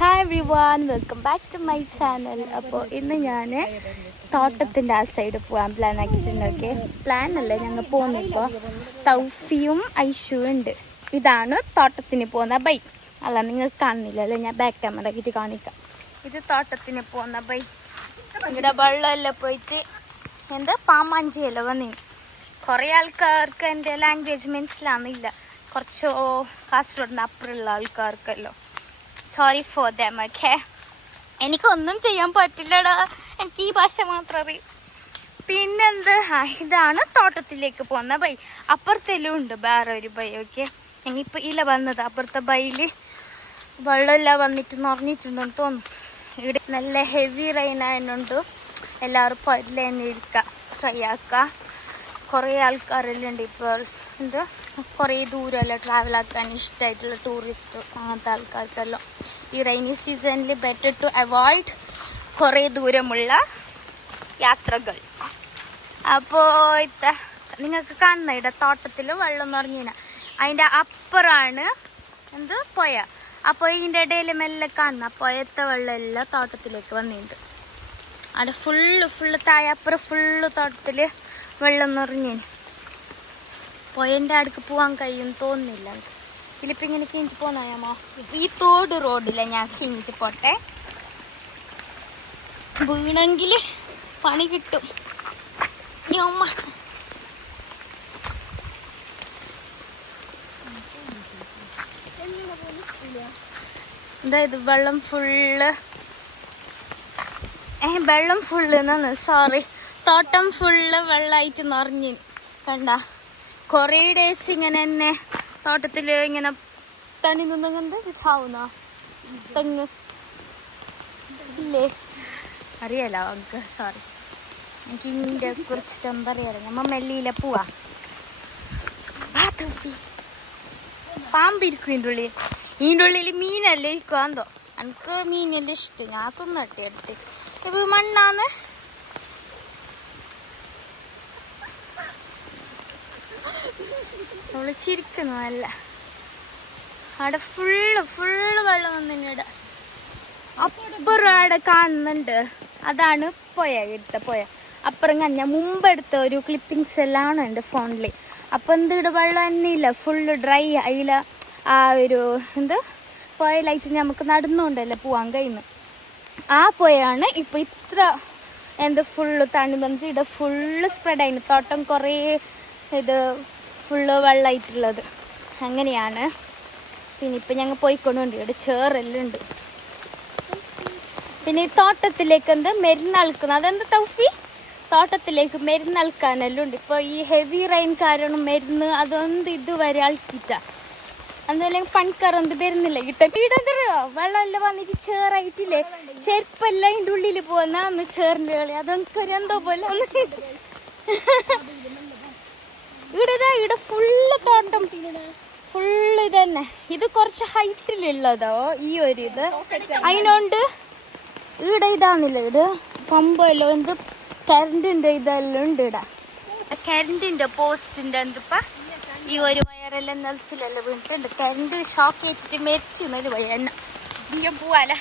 Hi everyone welcome back to my channel അപ്പോൾ ഇന്ന് ഞാൻ തോട്ടത്തിന്റെ ആ സൈഡ് പോകാൻ പ്ലാൻ ആക്കിയിട്ടുണ്ട് ഓക്കെ പ്ലാൻ അല്ലേ ഞങ്ങൾ പോകുന്നിപ്പോൾ തൗഫിയും ഐഷുവും ഉണ്ട്. ഇതാണ് തോട്ടത്തിന് പോകുന്ന ബൈക്ക് അല്ല നിങ്ങൾ കാണുന്നില്ലല്ലോ ഞാൻ ബാക്ക് ക്യാമറ ആക്കിയിട്ട് കാണിക്കാം. ഇത് തോട്ടത്തിന് പോകുന്ന ബൈക്ക് ഇവിടെ വെള്ളമെല്ലാം പോയിട്ട് എന്ത്? പാമാഞ്ചിയല്ലോ വന്നി. കുറേ ആൾക്കാർക്ക് എന്റെ ലാംഗ്വേജ് മനസ്സിലാകുന്നില്ല കുറച്ചോ കാസർഗോഡിന് അപ്പുറമുള്ള ആൾക്കാർക്കല്ലോ. സോറി ഫോർ ദം ഓക്കെ എനിക്കൊന്നും ചെയ്യാൻ പറ്റില്ലടാ. എനിക്ക് ഈ ഭാഷ മാത്രം അറിയും. പിന്നെന്ത്? ഇതാണ് തോട്ടത്തിലേക്ക് പോകുന്ന ബൈ. അപ്പുറത്തെല്ലാം ഉണ്ട് വേറെ ഒരു ബൈ ഓക്കെ ഞങ്ങിപ്പോൾ ഇല വന്നത് അപ്പുറത്തെ ബൈയിൽ വെള്ളമെല്ലാം വന്നിട്ട് നിറഞ്ഞിട്ടുണ്ടെന്ന് തോന്നുന്നു. ഇവിടെ നല്ല ഹെവി റെയിൻ ആയതുകൊണ്ട് എല്ലാവരും പൊരിൽ തന്നെ ഇരിക്കുക ട്രൈ ആക്കുക കുറേ ആൾക്കാരെല്ലാം ഉണ്ട് ഇപ്പോൾ. എന്ത്? കുറേ ദൂരമല്ല ട്രാവൽ ആക്കാൻ ഇഷ്ടമായിട്ടുള്ള ടൂറിസ്റ്റ് അങ്ങനത്തെ ആൾക്കാർക്കെല്ലാം. ഈ റെയിനി സീസണിൽ ബെറ്റർ ടു അവോയ്ഡ് കുറേ ദൂരമുള്ള യാത്രകൾ. അപ്പോൾ ഇത്ത നിങ്ങൾക്ക് കാണുന്ന ഇവിടെ തോട്ടത്തിൽ വെള്ളം നിറഞ്ഞിന. അതിന്റെ അപ്പുറമാണ് എന്ത്? പുഴ. അപ്പോൾ ഇതിന്റെ ഇടയിൽ മെല്ലെ കാണുന്ന പുഴത്തെ വെള്ളം എല്ലാം തോട്ടത്തിലേക്ക് വന്നിട്ടുണ്ട്. അവിടെ ഫുള്ള് ഫുള്ള് തായപ്പുറം ഫുള്ള് തോട്ടത്തിൽ വെള്ളം നിറഞ്ഞിന്. പുഴന്റെ അടുക്ക് പോകാൻ കഴിയും തോന്നുന്നില്ല. ഫിലിപ്പ് ഇങ്ങനെ കിഞ്ചി പോന്നായമോ ഈ തോട് റോഡില്ല ഞാൻ കിഞ്ചി പോട്ടെ. വീണെങ്കിൽ പണി കിട്ടും. അമ്മ അതായത് വെള്ളം ഫുള്ള്? ഏ വെള്ളം ഫുള്ള് എന്നാണ്. സോറി തോട്ടം ഫുള്ള് വെള്ളമായിട്ട് നിറഞ്ഞു. കണ്ട? കുറേ ഡേയ്സ് ഇങ്ങനെ തന്നെ തോട്ടത്തിൽ ഇങ്ങനെ തനി നിന്നുകൊണ്ട് ചാവുന്ന തെങ്ങ്. ഇല്ലേ? അറിയാലോ നമുക്ക് സോറി എനിക്ക് ഇതിന്റെ കുറിച്ചിട്ട് എന്താ നമ്മൾ നമ്മ മെല്ലിയിലെ പോവാ. പാമ്പിരിക്കും ഇതിന്റെ ഉള്ളിൽ ഇതിന്റെ ഉള്ളിൽ മീനല്ലേ ഇരിക്കുവാന്തോ എനിക്ക് മീനെല്ലാം ഇഷ്ടം. ഞാൻ തിന്നട്ടെ എടുത്ത്. ഇത് മണ്ണാന്ന്? അവൾ ചിരിക്കുന്നു അല്ല അവിടെ ഫുള്ള് ഫുള്ള് വെള്ളം വന്നിട്ട് അപ്പുറം അവിടെ കാണുന്നുണ്ട്. അതാണ് പോയ എടുത്ത പോയ അപ്പുറം കണ്ട മുമ്പ് എടുത്ത ഒരു ക്ലിപ്പിങ്സ് എല്ലാം ഉണ്ട് ഫോണിൽ അപ്പം എന്ത് ഇവിടെ വെള്ളം തന്നെ ഇല്ല ഫുള്ള് ഡ്രൈ അതില ആ ഒരു എന്ത്? പോയലയച്ച് നമുക്ക് നടന്നുകൊണ്ടല്ലേ പോവാൻ കഴിയുന്നു ആ പോയാണ് ഇപ്പൊ ഇത്ര എന്ത്? ഫുള്ള് തണിമഞ്ച് ഇവിടെ ഫുള്ള് സ്പ്രെഡ് ആയിരുന്നു തോട്ടം കുറേ ഇത് ഫുള്ള് വെള്ളമായിട്ടുള്ളത് അങ്ങനെയാണ്. പിന്നെ ഇപ്പം ഞങ്ങൾ പോയിക്കൊണ്ടുണ്ട്. ഇവിടെ ചേറെല്ലാം ഉണ്ട് പിന്നെ ഈ തോട്ടത്തിലേക്ക് എന്ത്? മരുന്നൾക്കുന്നത് അതെന്താ തൗഫി? തോട്ടത്തിലേക്ക് മരുന്നൾക്കാനെല്ലാം ഉണ്ട് ഇപ്പോൾ ഈ ഹെവി റെയിൻ കാരണം മരുന്ന് അതൊന്നും ഇതുവരെ അൾക്കിട്ട എന്തായാലും പണിക്കാറൊന്നും വരുന്നില്ല. കിട്ടും വീടെന്തറിയോ വെള്ളമെല്ലാം വന്നിട്ട് ചേറായിട്ടില്ലേ? ചെരുപ്പെല്ലാം അതിന്റെ ഉള്ളിൽ പോകുന്ന ചേറിന്റെ കളി. അതൊക്കെ ഒരു എന്തോ പോലെ ഇവിടെ ഇവിടെ ഫുള്ള് തോട്ടം. ഫുള്ള് ഇതന്നെ. ഇത് കുറച്ച് ഹൈറ്റിലുള്ളതോ ഈ ഒരു ഇത്. അതിനോണ്ട് ഇവിടെ ഇതാന്നില്ല ഇത്. കമ്പല്ലോ എന്ത് കരണ്ടിന്റെ ഇതെല്ലാം ഉണ്ട് ഇട. കരണ്ടിന്റെ പോസ്റ്റിന്റെ എന്തിപ്പ? ഈ ഒരു വയറെല്ലാം നിലത്തിലെല്ലാം വീണിട്ടുണ്ട്. കരണ്ട് ഷോക്ക് ഏറ്റിട്ട് മരിച്ചു എന്നൊരു വയ എണ്ണ ഞാൻ പോവാല.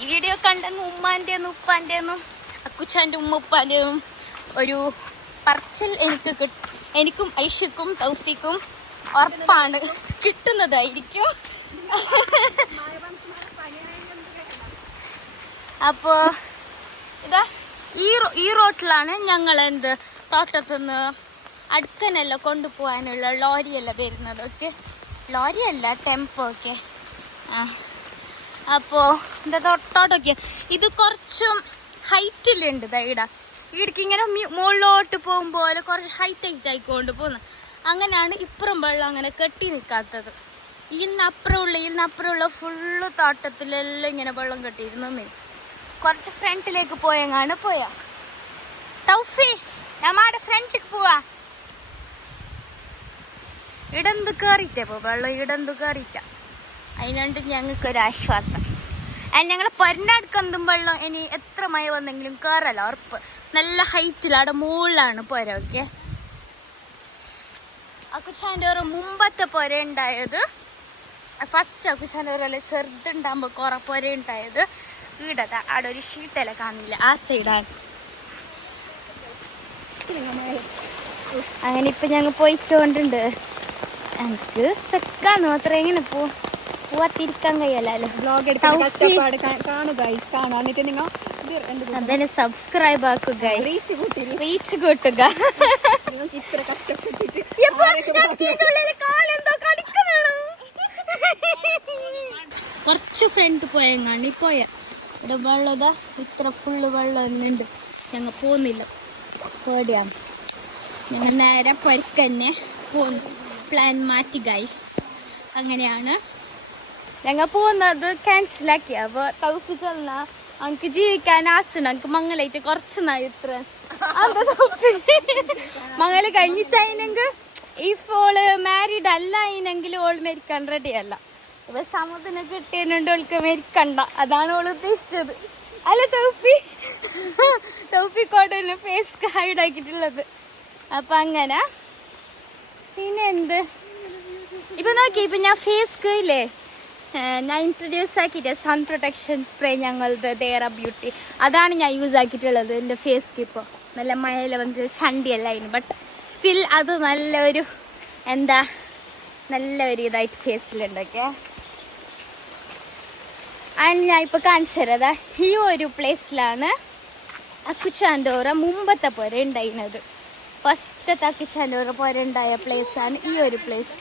ഈ വീഡിയോ കണ്ടെന്ന് ഉമ്മാന്റെ ഉപ്പാന്റെ അക്കുച്ചാന്റെ ഉമ്മ ഉപ്പാന്റെയും ഒരു പറച്ചിൽ എനിക്ക് കിട്ടും. എനിക്കും ഐഷക്കും തൗഫിക്കും ഉറപ്പാണ്. കിട്ടുന്നതായിരിക്കും. അപ്പോ ഇതാ ഈ ഈ റോട്ടിലാണ് ഞങ്ങൾ എന്ത് തോട്ടത്തുനിന്ന് അടുത്തനല്ല കൊണ്ടുപോകാനുള്ള ലോറിയെല്ലാം വരുന്നത് ഓക്കെ? ലോറിയല്ല ടെമ്പോ ഒക്കെ ആ. അപ്പോൾ എന്താ തോട്ടമൊക്കെ ഇത് കുറച്ചും ഹൈറ്റിലുണ്ട് ദൈഡ ഇവിടേക്ക് ഇങ്ങനെ മുകളിലോട്ട് പോകുമ്പോൾ കുറച്ച് ഹൈറ്റ് ആയിക്കൊണ്ട് പോകുന്നത് അങ്ങനെയാണ് ഇപ്പുറം വെള്ളം അങ്ങനെ കെട്ടി നിൽക്കാത്തത്. ഇതിനപ്പുറമുള്ള ഉള്ള ഫുള്ള് തോട്ടത്തിലെല്ലാം ഇങ്ങനെ വെള്ളം കെട്ടിയിരുന്നു കുറച്ച് ഫ്രണ്ടിലേക്ക് പോയെങ്ങാണ് പോയാ തൗഫി നമ്മടെ ഫ്രണ്ടിക്ക് പോവാ. ഇടന്ത് കയറിയിട്ടേ പോ വെള്ളം ഇടന്ത് കയറിയിട്ട അതിനുണ്ട് ഞങ്ങൾക്ക് ഒരു ആശ്വാസം ഞങ്ങൾ പൊരണ്ടടുക്കെന്തും വെള്ളം ഇനി എത്ര മഴ വന്നെങ്കിലും കയറല്ല ഉറപ്പ്. നല്ല ഹൈറ്റിൽ അവിടെ മുകളിലാണ് പുര ഓക്കെ? അക്കുച്ചാന്റെ ഒരു മുമ്പത്തെ പുര ഉണ്ടായത്. ഫസ്റ്റ് അക്കുച്ചാന്റെ ഒരു ചെറുതുണ്ടാകുമ്പോൾ കുറെ പുര ഉണ്ടായത്. വീടാ അവിടെ ഒരു ഷീട്ടല കാണില്ല ആ സൈഡാണ്. അങ്ങനെ ഇപ്പൊ ഞങ്ങൾ പോയിക്കൊണ്ടുണ്ട്. എനിക്ക് സെക്കാന്ന് മാത്രം എങ്ങനെ പോ പോവാത്തിരിക്കാൻ കഴിയല്ലോ ബ്ലോഗ് എടുക്കാൻ കഷ്ടപ്പാട് കാ- കാണുക ഗൈസ് കാണുക എന്നിട്ട് നിങ്ങൾ ഇത് എന്ത് അതിന് സബ്സ്ക്രൈബ് ആക്കുക റീച്ച് കൂട്ടി. റീച്ച് കൂട്ടുക. ഇത്ര കഷ്ടപ്പെട്ടിട്ട് കുറച്ച് ഫ്രണ്ട് പോയെങ്ങാണ് ഈ പോയ. ഇവിടെ വെള്ളതാ ഇത്ര ഫുള്ള് വെള്ളം ഒന്നുണ്ട് ഞങ്ങൾ പോകുന്നില്ല പേടിയാണ്. ഞങ്ങൾ നേരെ പരിക്കന്നെ പോന്നു. പ്ലാൻ മാറ്റി ഗൈസ് അങ്ങനെയാണ്. ഞങ്ങൾ പോകുന്നത് ക്യാൻസലാക്കി അപ്പോൾ തൗഫ് ചെന്ന എനിക്ക് ജീവിക്കാൻ ആസണം എനിക്ക് മംഗലായിട്ട് കുറച്ച് നായി ഇത്ര. മംഗല കഴിഞ്ഞിട്ടായിനെങ്കിൽ ഇഫ് മാരീഡ് അല്ല അതിനെങ്കിൽ ഓൾ മരിക്കാൻ റെഡി അല്ല. ഇപ്പൊ സമുദ്രം കിട്ടിയതിനുണ്ട് ഓൾക്ക് മരിക്കണ്ട. അതാണ് ഓൾ ഉദ്ദേശിച്ചത്. അല്ല തൗഫി തൗഫിക്കോടെ ഫേസ് ഹൈഡ് ആക്കിയിട്ടുള്ളത്. അപ്പൊ അങ്ങനെ. പിന്നെ എന്ത്? ഇപ്പൊ നോക്കി ഇപ്പൊ ഞാൻ ഫേസ് ഏഹ് ഞാൻ ഇൻട്രൊഡ്യൂസ് ആക്കിയിട്ട് സൺ പ്രൊട്ടക്ഷൻ സ്പ്രേ ഞങ്ങളത് ദേറ ബ്യൂട്ടി അതാണ് ഞാൻ യൂസ് ആക്കിയിട്ടുള്ളത് എന്റെ ഫേസ്ക്ക് ഇപ്പോൾ നല്ല മഴയിൽ വന്നിട്ട് ചണ്ടിയല്ല അതിന്. ബട്ട് സ്റ്റിൽ അത് നല്ലൊരു എന്താ നല്ല ഒരു ഇതായിട്ട് ഫേസിലുണ്ടൊക്കെ ആൻഡ് ഞാൻ ഇപ്പോൾ കാണിച്ചു ഈ ഒരു പ്ലേസിലാണ് അക്കുച്ചാൻഡോറ മുമ്പത്തെ പോരെ ഉണ്ടായിരുന്നത്. ഫസ്റ്റത്തെ അക്കുച്ചാൻഡോറ പോരെ ഉണ്ടായ പ്ലേസാണ് ഈ ഒരു പ്ലേസ്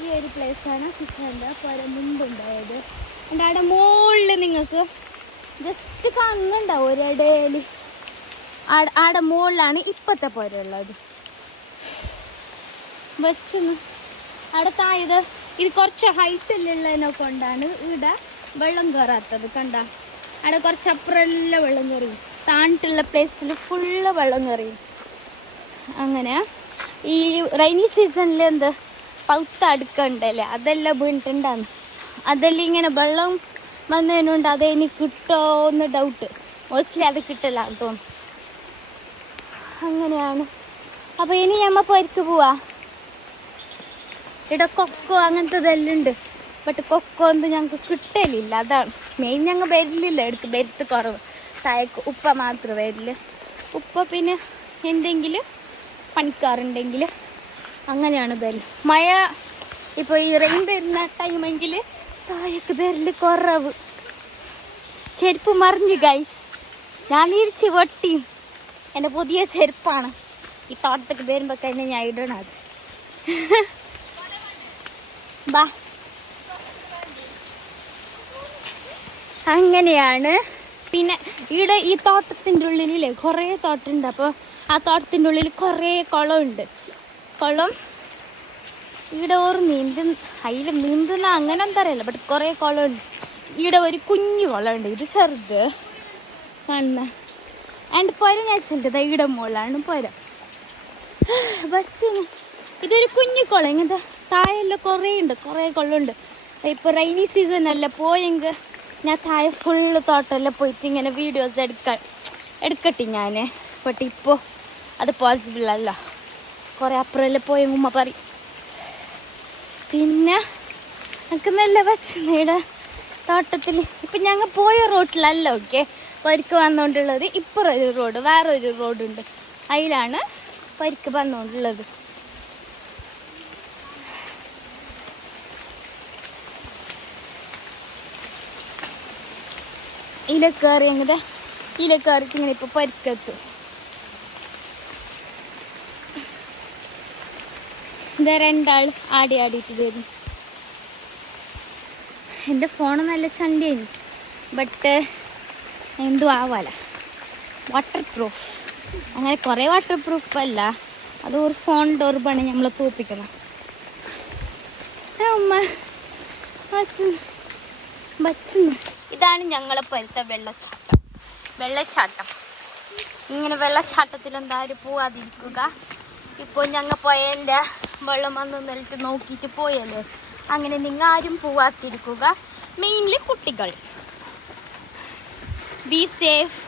ഈ ഒരു പ്ലേസാണ് അക്കുച്ചാന്റെ പോലെ മുമ്പുണ്ടായത് എന്റെ അവിടെ മുകളിൽ നിങ്ങൾക്ക് ജസ്റ്റ് കാണുന്നുണ്ടാവും ഒരിടയിൽ. ആടെ മുകളിലാണ് ഇപ്പോഴത്തെ പോലെ ഉള്ളത് വെച്ചൊന്ന്. അവിടെ തായത് ഇത് കുറച്ച് ഹൈറ്റിലുള്ളതിനെ കൊണ്ടാണ് ഇവിടെ വെള്ളം കയറാത്തത് കണ്ട? അവിടെ കുറച്ച് അപ്പുറമെല്ലാം വെള്ളം കയറി താണിട്ടുള്ള പ്ലേസിൽ ഫുള്ള് വെള്ളം കയറി അങ്ങനെ ഈ റെയിനി സീസണിൽ എന്ത് പൗത്ത അടുക്കണ്ടല്ലേ അതെല്ലാം വീണിട്ടുണ്ടാന്ന്. അതെല്ലാം ഇങ്ങനെ വെള്ളം വന്നതിനുണ്ട് അത് ഇനി കിട്ടോ എന്ന് ഡൗട്ട് മോസ്റ്റ്ലി അത് കിട്ടില്ല തോന്നുന്നു. അങ്ങനെയാണ്. അപ്പോൾ ഇനി ഞമ്മ പൊരിക്ക് പോവാ. ഇവിടെ കൊക്കോ അങ്ങനത്തെ ഇതെല്ലാം ഉണ്ട് ബട്ട് കൊക്കോ ഒന്നും ഞങ്ങൾക്ക് കിട്ടലില്ല. അതാണ്. മെയിൻ ഞങ്ങൾ വരില്ല എടുത്ത് വരുത്ത് കുറവ്. താഴേക്ക് ഉപ്പ മാത്രം വരില്ല ഉപ്പ പിന്നെ എന്തെങ്കിലും പണിക്കാറുണ്ടെങ്കിൽ അങ്ങനെയാണ് ബെൽ. മഴ ഇപ്പോൾ ഈ റെയിൻ വരുന്ന ടൈമെങ്കിൽ താഴേക്ക് ബെല്ല് കുറവ്. ചെരുപ്പ് മറിഞ്ഞു ഗൈസ് ഞാൻ തിരിച്ച് വെട്ടിയും എന്റെ പുതിയ ചെരുപ്പാണ്. ഈ തോട്ടത്തേക്ക് വരുമ്പോൾ കഴിഞ്ഞാൽ ഞാൻ ഇടണം അത്. ബാ. അങ്ങനെയാണ്. പിന്നെ ഇവിടെ ഈ തോട്ടത്തിന്റെ ഉള്ളിലേ കുറേ തോട്ടമുണ്ട് അപ്പോൾ ആ തോട്ടത്തിന്റെ ഉള്ളിൽ കുറേ കുളമുണ്ട് കുളം ഇവിടെ ഒരു നീന്ത അതിൽ നീന്തുന്ന അങ്ങനെ എന്താ അറിയില്ല ബട്ട് കുറേ കുളമുണ്ട്. ഇവിടെ ഒരു കുഞ്ഞു കുളമുണ്ട് ഇത് ചെറുത്. കാണുന്ന ആൻഡ് പുര ഞാൻ ചെല്ലത് ഇവിടെ മുകളിലാണ് പുര. ബസ്സിന്. ഇതൊരു കുഞ്ഞു കുളം ഇങ്ങനത്തെ താഴെല്ലാം കുറേ ഉണ്ട് കുറേ കുളമുണ്ട്. ഇപ്പോൾ റെയിനി സീസൺ അല്ല പോയെങ്കിൽ ഞാൻ താഴെ ഫുള്ള് തോട്ടമെല്ലാം പോയിട്ട് ഇങ്ങനെ വീഡിയോസ് എടുക്കാൻ എടുക്കട്ടെ ഞാൻ ബട്ട് ഇപ്പോൾ അത് പോസിബിൾ അല്ല. കുറേ അപ്പുറമല്ല പോയി ഉമ്മ പറയും പിന്നെ ഞങ്ങൾക്ക് നല്ല ഇവിടെ തോട്ടത്തിൽ ഇപ്പം ഞങ്ങൾ പോയ റോട്ടിലല്ല ഓക്കെ പരിക്ക് വന്നുകൊണ്ടുള്ളത് ഇപ്പുറം ഒരു റോഡ് വേറൊരു റോഡുണ്ട്. അതിലാണ് പരിക്ക് വന്നുകൊണ്ടുള്ളത് ഇതിലെ കയറി ഇതിലെ കയറിക്ക് ഇങ്ങനെ ഇപ്പം പരിക്കെത്തും. ഇതാ രണ്ടാൾ ആടി ആടിയിട്ട് വരും. എന്റെ ഫോൺ നല്ല ചണ്ടിയായിരുന്നു. ബട്ട് എന്തു ആവാല. വാട്ടർ പ്രൂഫ് അങ്ങനെ കുറേ വാട്ടർ പ്രൂഫ് അല്ല. അത് ഒരു ഒരു പണി നമ്മൾ തോപ്പിക്കണം. അമ്മ ഇതാണ് ഞങ്ങളെ പരുത്ത വെള്ളച്ചാട്ടം. വെള്ളച്ചാട്ടം. ഇങ്ങനെ വെള്ളച്ചാട്ടത്തിൽ എന്തായാലും പോവാതിരിക്കുക. ഇപ്പോൾ ഞങ്ങൾ പോയതിന്റെ വെള്ളം വന്ന് നിലത്ത് നോക്കിയിട്ട് പോയല്ലേ? അങ്ങനെ നിങ്ങൾ ആരും പോവാതിരിക്കുക. മെയിൻലി കുട്ടികൾ. ബി സേഫ്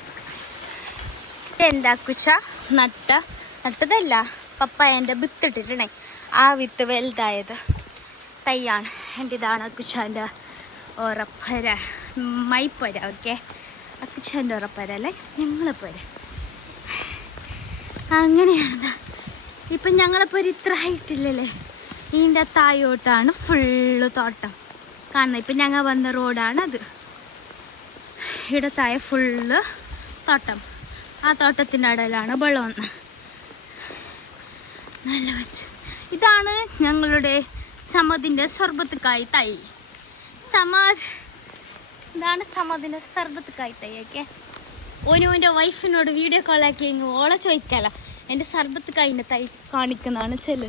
എന്താ എന്താക്കുച്ച നട്ട. നട്ടതല്ല. പപ്പായന്റെ വിത്തിട്ടിട്ടുണ്ടേ ആ വിത്ത് വലുതായത്. തൈയാണ്. എന്റെ ഇതാണ് അക്കുച്ചാന്റെ ഉറപ്പര. മൈപ്പര ഓക്കെ? അക്കുച്ചാന്റെ ഉറപ്പര അല്ലേ? ഞങ്ങളെ പോരാ. അങ്ങനെയാണ് ഇപ്പം ഞങ്ങളിപ്പോൾ ഒരു ഇത്ര ഹൈറ്റില്ലല്ലേ ഇതിന്റെ തായോട്ടാണ് ഫുള്ള് തോട്ടം. കാണുന്നത്? ഇപ്പം ഞങ്ങൾ വന്ന റോഡാണ് അത് ഇവിടെ തായ ഫുള്ള് തോട്ടം. ആ തോട്ടത്തിന്റെ ഇടയിലാണ് വെള്ളം വന്നത് നല്ല വെച്ചു. ഇതാണ് ഞങ്ങളുടെ സമതിന്റെ സ്വർഗത്തുക്കായി തൈ. സമാജ് ഇതാണ് സമതിന്റെ സർബത്തുക്കായി തൈ ഒക്കെ ഓനോന്റെ വൈഫിനോട് വീഡിയോ കോളാക്കി ഓളെ ചോദിക്കല. എന്റെ സർബത്ത് തൈ കാണിക്കുന്നതാണ് ചെൽ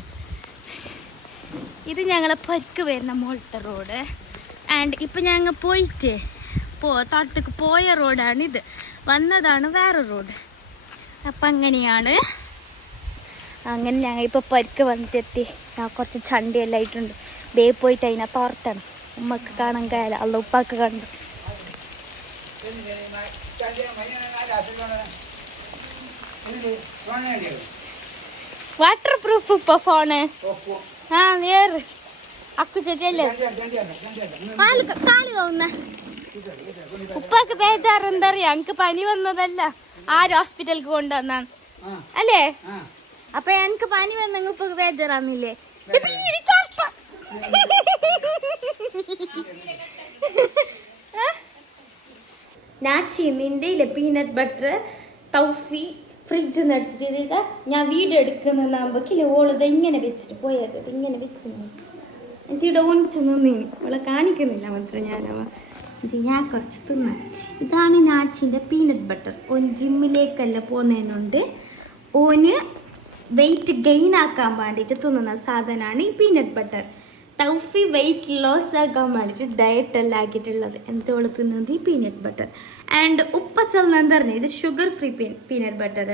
ഇത് ഞങ്ങളെ പരിക്ക് വരുന്ന മോൾട്ട റോഡ്. ആൻഡ് ഇപ്പം ഞങ്ങൾ പോയിട്ട് പോ തോട്ടത്തേക്ക് പോയ റോഡാണ് ഇത്. വന്നതാണ് വേറെ റോഡ്. അപ്പം അങ്ങനെയാണ്. അങ്ങനെ ഞങ്ങൾ ഇപ്പോൾ പരിക്ക് വന്നിട്ടെത്തി. ഞാൻ കുറച്ച് ചണ്ടിയെല്ലാം ആയിട്ടുണ്ട്. ബേ പോയിട്ട് അതിനെ തോർത്തണം ഉമ്മക്ക് കാണാൻ കഴിയാല അല്ല ഉപ്പാക്ക് കണ്ടു. വാട്ടർ പ്രൂഫ് ഇപ്പൊ ഫോണ് ആ വേറ് അക്കു ചേച്ചിയല്ലേ കാൽ ക- കാൽ കവുന്ന. ഉപ്പാക്ക് ബേജാറ് എന്തറിയാ എനിക്ക് പനി വന്നതല്ല. ആര് ഹോസ്പിറ്റലിൽ കൊണ്ടുവന്നാണ് അല്ലേ? അപ്പൊ എനിക്ക് പനി വന്നെങ്കിൽ ഉപ്പക്ക് ബേജാറാന്നില്ലേ? നാച്ചി നിന്റെ പീനട്ട് ബട്ടർ തൗഫി ഫ്രിഡ്ജിൽ നിന്ന് എടുത്തിട്ട് ഇതാ ഞാൻ വീഡിയോ എടുക്കുന്നതാകുമ്പോക്കില്ല ഓളത് ഇങ്ങനെ വെച്ചിട്ട് പോയത് ഇങ്ങനെ വെച്ച് എന്നിട്ട് ഇവിടെ ഒന്നിച്ച് അവളെ കാണിക്കുന്നില്ല മാത്രം ഞാനവ ഇത് ഞാൻ കുറച്ച് തിന്നാൻ. ഇതാണ് നാച്ചിന്റെ പീനട്ട് ബട്ടർ ഓൻ ജിമ്മിലേക്കല്ല പോകുന്നതിനുണ്ട് ഓന് വെയിറ്റ് ഗെയിൻ ആക്കാൻ വേണ്ടിയിട്ട് തിന്നുന്ന സാധനമാണ് ഈ peanut butter toffee weight loss ആക്കാൻ വേണ്ടിയിട്ട് ഡയറ്റ് എല്ലാം ആക്കിയിട്ടുള്ളത്. എന്തോളം തിന്നത് ഈ പീനട്ട് ബട്ടർ ആൻഡ് ഉപ്പ ചലനെന്ന് പറഞ്ഞാൽ ഇത് ഷുഗർ ഫ്രീ പീ പീനട്ട് ബട്ടർ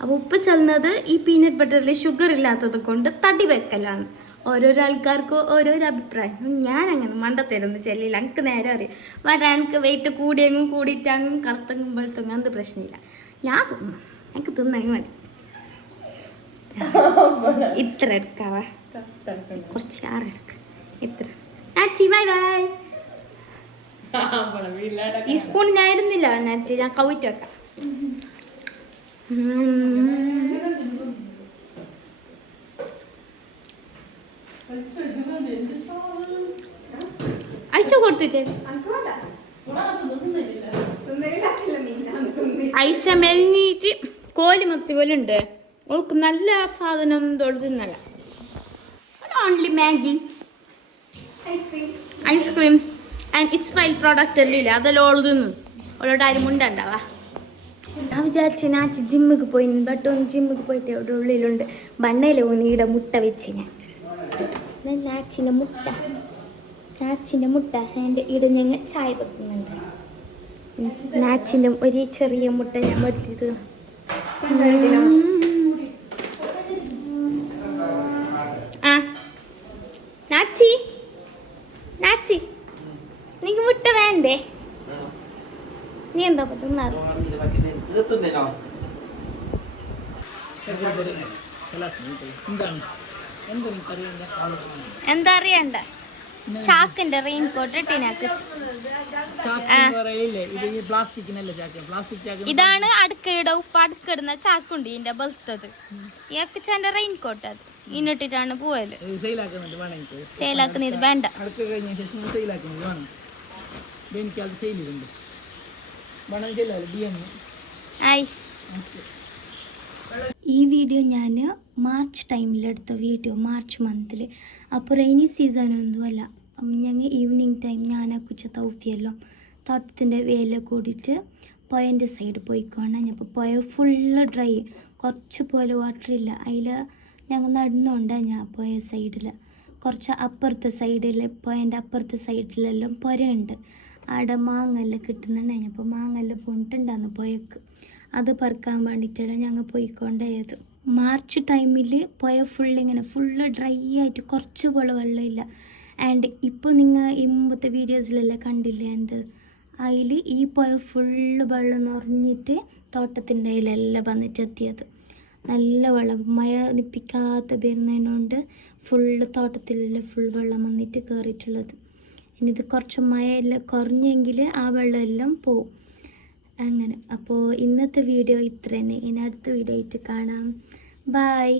അപ്പോൾ ഉപ്പ ചലനത് ഈ പീനട്ട് ബട്ടറിൽ ഷുഗർ ഇല്ലാത്തത് കൊണ്ട് തടി വെക്കലാണ്. ഓരോരോ ആൾക്കാർക്കും ഓരോരോ അഭിപ്രായം. ഞാൻ അങ്ങനെ മണ്ടത്തരൊന്നും ചെല്ലില്ല എനിക്ക് നേരെ അറിയാം. വേണ്ട എനിക്ക് വെയിറ്റ് കൂടിയെങ്കിലും കൂടിയിട്ടാങ്ങും കറുത്തെങ്കും വെളുത്തെങ്കും എന്ത് പ്രശ്നമില്ല. ഞാൻ തിന്നു. എനിക്ക് തിന്നെങ്കിൽ മതി. ഇത്ര എടുക്കാവേ. കുറച്ച് ആറ് എടുക്ക. ഇത്ര. Nachi bye bye. ഈ സ്പൂൺ ഞാൻ ഇടുന്നില്ല ഞാൻ കവിറ്റ് വെക്കാം. അയച്ചു കൊടുത്തിട്ടേ? ഐഷ മെലിഞ്ഞിട്ട് കോലിമത്തി പോലെ ഉണ്ട്. ഓൾക്ക് നല്ല സാധനം തൊഴുതുന്നല്ല only Maggi ice cream and Israel product എല്ലാം ഇല്ല അതെല്ലാം ഓൾ തിന്നു അവളോട് ആരും ഉണ്ടാവാ ഞാൻ വിചാരിച്ചു നാച്ചി ജിമ്മിക്ക് പോയി ബട്ട് ഒന്ന് ജിമ്മിക്ക് പോയിട്ട് അവിടെ ഉള്ളിലുണ്ട്. ബണ്ണയിലെ ഒന്ന് ഈടെ മുട്ട വെച്ച് ഞാൻ. നാച്ചിന്റെ മുട്ട. നാച്ചിന്റെ മുട്ട. എന്റെ ഈടെ ഞങ്ങൾ ചായ വെക്കുന്നുണ്ട്. നാച്ചിന്റെ ഒരു ചെറിയ മുട്ട ഞാൻ വെട്ടിയത് ആ നാച്ചി നാച്ചി നിനക്ക് മുട്ട വേണ്ടേ നീ തിന്നാറ് എന്താ അറിയണ്ട? ചാക്കിന്റെ റെയിൻകോട്ട് ഇട്ടിനാക്ക് ഇതാണ് അടുക്കയുടെ ഉപ്പ അടുക്കിടുന്ന ചാക്കുണ്ട് ഇതിന്റെ ബൽത്തത് ഈ അക്കച്ചാന്റെ റെയിൻ കോട്ട് അത്. ഇന്നിട്ടിട്ടാണ് പോവൽ സെയിലാക്കുന്നത് വേണ്ട. ഈ വീഡിയോ ഞാൻ മാർച്ച് ടൈമിലെടുത്ത വീഡിയോ മാർച്ച് മന്തിൽ അപ്പോൾ റെയിനി സീസണൊന്നുമല്ല ഞങ്ങൾ ഈവനിങ് ടൈം ഞാൻ കുച്ച തൗഫിയല്ലോ തോട്ടത്തിന്റെ വേല കൂടിയിട്ട് പുഴന്റെ സൈഡ് പോയിക്കോണം. അപ്പോൾ പുഴ ഫുള്ള് ഡ്രൈ കുറച്ച് പോലെ വാട്ടർ ഇല്ല. അതിൽ ഞങ്ങൾ നടന്നുകൊണ്ട് ഞാൻ പുഴ സൈഡിൽ കുറച്ച് അപ്പുറത്തെ സൈഡിൽ പുഴന്റെ അപ്പുറത്തെ സൈഡിലെല്ലാം പുരയുണ്ട് അവിടെ മാങ്ങല്ല കിട്ടുന്നുണ്ടായി. അപ്പോൾ മാങ്ങല്ല പൊണ്ടിട്ടുണ്ടായിരുന്നു പുഴക്ക്. അത് പറക്കാൻ വേണ്ടിയിട്ടാണ് ഞങ്ങൾ പോയിക്കൊണ്ടായത്. മാർച്ച് ടൈമിൽ പുഴ ഫുൾ ഇങ്ങനെ ഫുള്ള് ഡ്രൈ ആയിട്ട് കുറച്ച് പോലെ വെള്ളമില്ല. ആൻഡ് ഇപ്പോൾ നിങ്ങൾ ഈ മുമ്പത്തെ വീഡിയോസിലെല്ലാം കണ്ടില്ലേ? എന്റെ അതിൽ ഈ പുഴ ഫുള്ള് വെള്ളം നിറഞ്ഞിട്ട് തോട്ടത്തിന്റെ അതിലെല്ലാം വന്നിട്ട് എത്തിയത് നല്ല വെള്ളം. മഴ നിപ്പിക്കാത്ത വരുന്നതിനോണ്ട് ഫുള്ള് തോട്ടത്തിലെല്ലാം ഫുൾ വെള്ളം വന്നിട്ട് കയറിയിട്ടുള്ളത് ഇനി കുറച്ച് മഴയെല്ലാം കുറഞ്ഞെങ്കിൽ ആ വെള്ളമെല്ലാം പോവും. അങ്ങനെ. അപ്പോൾ ഇന്നത്തെ വീഡിയോ ഇത്ര തന്നെ ഇനി അടുത്ത വീഡിയോ ആയിട്ട് കാണാം. ബായ്